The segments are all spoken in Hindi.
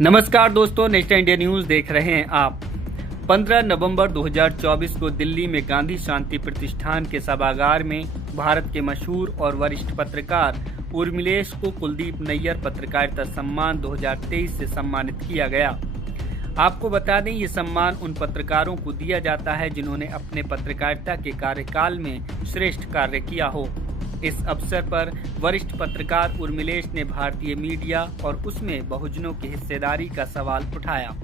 नमस्कार दोस्तों, नेक्स्ट इंडिया न्यूज देख रहे हैं आप। 15 नवंबर 2024 को दिल्ली में गांधी शांति प्रतिष्ठान के सभागार में भारत के मशहूर और वरिष्ठ पत्रकार उर्मिलेश को कुलदीप नैयर पत्रकारिता सम्मान 2023 से सम्मानित किया गया। आपको बता दें, ये सम्मान उन पत्रकारों को दिया जाता है जिन्होंने अपने पत्रकारिता के कार्यकाल में श्रेष्ठ कार्य किया हो। इस अवसर पर वरिष्ठ पत्रकार उर्मिलेश ने भारतीय मीडिया और उसमें बहुजनों की हिस्सेदारी का सवाल उठाया।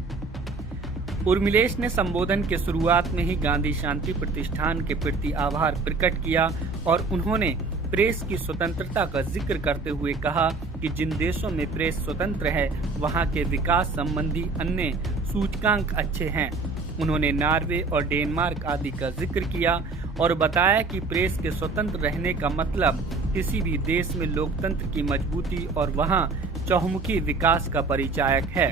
उर्मिलेश ने संबोधन के शुरुआत में ही गांधी शांति प्रतिष्ठान के प्रति आभार प्रकट किया और उन्होंने प्रेस की स्वतंत्रता का जिक्र करते हुए कहा कि जिन देशों में प्रेस स्वतंत्र है वहां के विकास संबंधी अन्य सूचकांक अच्छे हैं। उन्होंने नॉर्वे और डेनमार्क आदि का जिक्र किया और बताया कि प्रेस के स्वतंत्र रहने का मतलब किसी भी देश में लोकतंत्र की मजबूती और वहां चहुमुखी विकास का परिचायक है।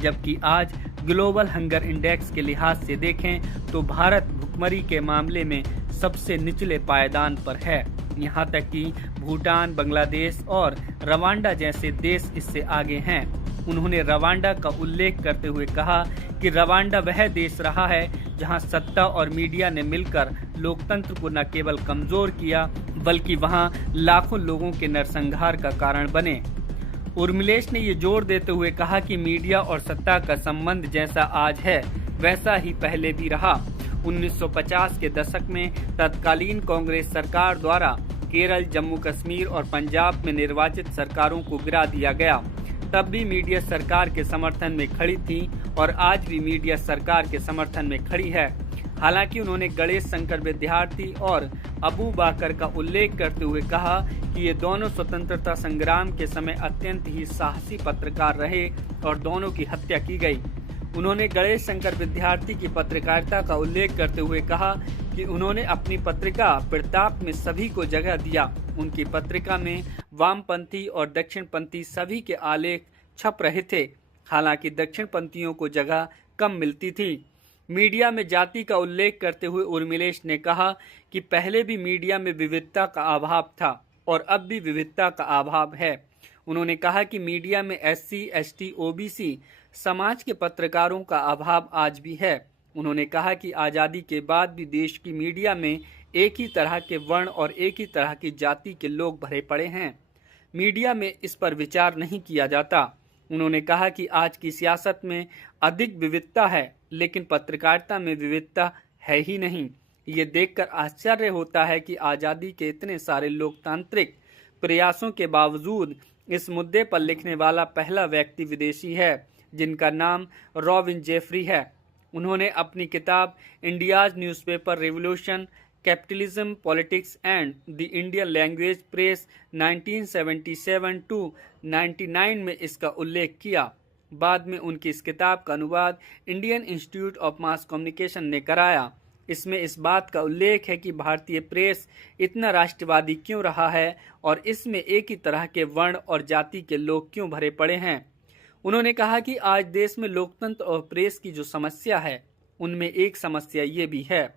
जबकि आज ग्लोबल हंगर इंडेक्स के लिहाज से देखें तो भारत भुखमरी के मामले में सबसे निचले पायदान पर है। यहाँ तक कि भूटान, बांग्लादेश और रवांडा जैसे देश इससे आगे हैं। उन्होंने रवांडा का उल्लेख करते हुए कहा कि रवांडा वह देश रहा है जहां सत्ता और मीडिया ने मिलकर लोकतंत्र को न केवल कमजोर किया बल्कि वहां लाखों लोगों के नरसंहार का कारण बने। उर्मिलेश ने ये जोर देते हुए कहा कि मीडिया और सत्ता का संबंध जैसा आज है वैसा ही पहले भी रहा। 1950 के दशक में तत्कालीन कांग्रेस सरकार द्वारा केरल, जम्मू कश्मीर और पंजाब में निर्वाचित सरकारों को गिरा दिया गया। तब भी मीडिया सरकार के समर्थन में खड़ी थी और आज भी मीडिया सरकार के समर्थन में खड़ी है। हालांकि उन्होंने गणेश शंकर विद्यार्थी और अबू बाकर का उल्लेख करते हुए कहा कि ये दोनों स्वतंत्रता संग्राम के समय अत्यंत ही साहसी पत्रकार रहे और दोनों की हत्या की गई। उन्होंने गणेश शंकर विद्यार्थी की पत्रकारिता का उल्लेख करते हुए कहा कि उन्होंने अपनी पत्रिका प्रताप में सभी को जगह दिया। उनकी पत्रिका में वामपंथी और दक्षिणपंथी सभी के आलेख छप रहे थे। हालांकि दक्षिणपंथियों को जगह कम मिलती थी। मीडिया में जाति का उल्लेख करते हुए उर्मिलेश ने कहा कि पहले भी मीडिया में विविधता का अभाव था और अब भी विविधता का अभाव है। उन्होंने कहा कि मीडिया में SC, ST, OBC समाज के पत्रकारों का अभाव आज भी है। उन्होंने कहा कि आज़ादी के बाद भी देश की मीडिया में एक ही तरह के वर्ण और एक ही तरह की जाति के लोग भरे पड़े हैं। मीडिया में इस पर विचार नहीं किया जाता। उन्होंने कहा कि आज की सियासत में अधिक विविधता है लेकिन पत्रकारिता में विविधता है ही नहीं। ये देखकर आश्चर्य होता है कि आज़ादी के इतने सारे लोकतांत्रिक प्रयासों के बावजूद इस मुद्दे पर लिखने वाला पहला व्यक्ति विदेशी है जिनका नाम रॉबिन जेफरी है। उन्होंने अपनी किताब India's newspaper revolution, capitalism, politics and the Indian language press 1977 to 99 में इसका उल्लेख किया। बाद में उनकी इस किताब का अनुवाद Indian institute of mass communication ने कराया। इसमें इस बात का उल्लेख है कि भारतीय प्रेस इतना राष्ट्रवादी क्यों रहा है और इसमें एक ही तरह के वर्ण और जाति के लोग क्यों भरे पड़े हैं। उन्होंने कहा कि आज देश में लोकतंत्र और प्रेस की जो समस्या है उनमें एक समस्या ये भी है।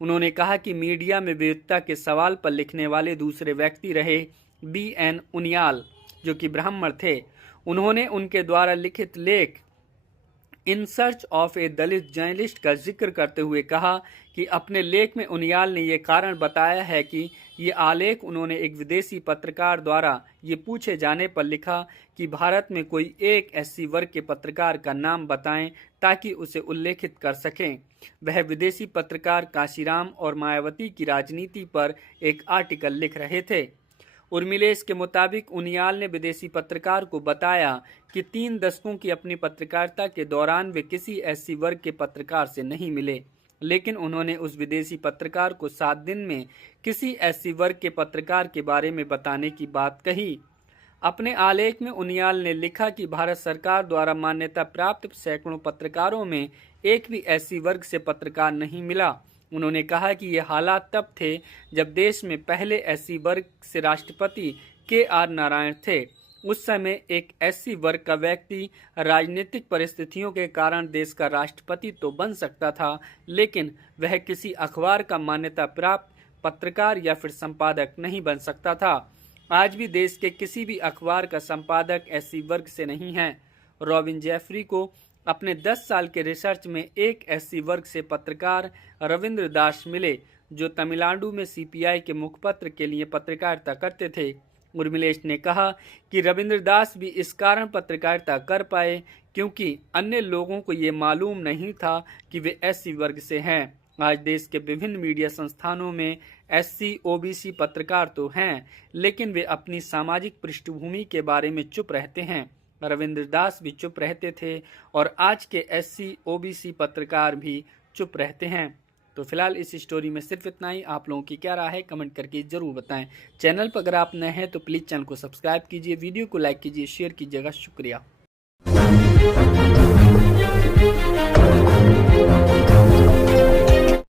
उन्होंने कहा कि मीडिया में विविधता के सवाल पर लिखने वाले दूसरे व्यक्ति रहे BN उनियाल, जो कि ब्राह्मण थे। उन्होंने उनके द्वारा लिखित लेख in search of A Dalit journalist का जिक्र करते हुए कहा कि अपने लेख में उनियाल ने ये कारण बताया है कि ये आलेख उन्होंने एक विदेशी पत्रकार द्वारा ये पूछे जाने पर लिखा कि भारत में कोई एक SC वर्ग के पत्रकार का नाम बताएं ताकि उसे उल्लेखित कर सकें। वह विदेशी पत्रकार काशीराम और मायावती की राजनीति पर एक आर्टिकल लिख रहे थे। उर्मिलेश के मुताबिक उनियाल ने विदेशी पत्रकार को बताया कि 3 दशकों की अपनी पत्रकारिता के दौरान वे किसी SC वर्ग के पत्रकार से नहीं मिले, लेकिन उन्होंने उस विदेशी पत्रकार को 7 दिन में किसी SC वर्ग के पत्रकार के बारे में बताने की बात कही। अपने आलेख में उनियाल ने लिखा कि भारत सरकार द्वारा मान्यता प्राप्त सैकड़ों पत्रकारों में एक भी SC वर्ग से पत्रकार नहीं मिला। उन्होंने कहा कि ये हालात तब थे जब देश में पहले SC वर्ग से राष्ट्रपति KR नारायण थे। उस समय एक SC वर्ग का व्यक्ति राजनीतिक परिस्थितियों के कारण देश का राष्ट्रपति तो बन सकता था, लेकिन वह किसी अखबार का मान्यता प्राप्त पत्रकार या फिर संपादक नहीं बन सकता था। आज भी देश के किसी भी अखबार का संपादक SC वर्ग से नहीं है। रॉबिन जेफरी को अपने 10 साल के रिसर्च में एक एससी वर्ग से पत्रकार रविंद्र दास मिले, जो तमिलनाडु में सीपीआई के मुखपत्र के लिए पत्रकारिता करते थे। उर्मिलेश ने कहा कि रविंद्र दास भी इस कारण पत्रकारिता कर पाए क्योंकि अन्य लोगों को ये मालूम नहीं था कि वे एससी वर्ग से हैं। आज देश के विभिन्न मीडिया संस्थानों में एससी ओबीसी पत्रकार तो हैं, लेकिन वे अपनी सामाजिक पृष्ठभूमि के बारे में चुप रहते हैं। रविंद्र दास भी चुप रहते थे और आज के एससी ओबीसी पत्रकार भी चुप रहते हैं। तो फिलहाल इस स्टोरी में सिर्फ इतना ही। आप लोगों की क्या राय है कमेंट करके जरूर बताएं। चैनल पर अगर आप नए हैं तो प्लीज़ चैनल को सब्सक्राइब कीजिए, वीडियो को लाइक कीजिए, शेयर कीजिएगा। शुक्रिया।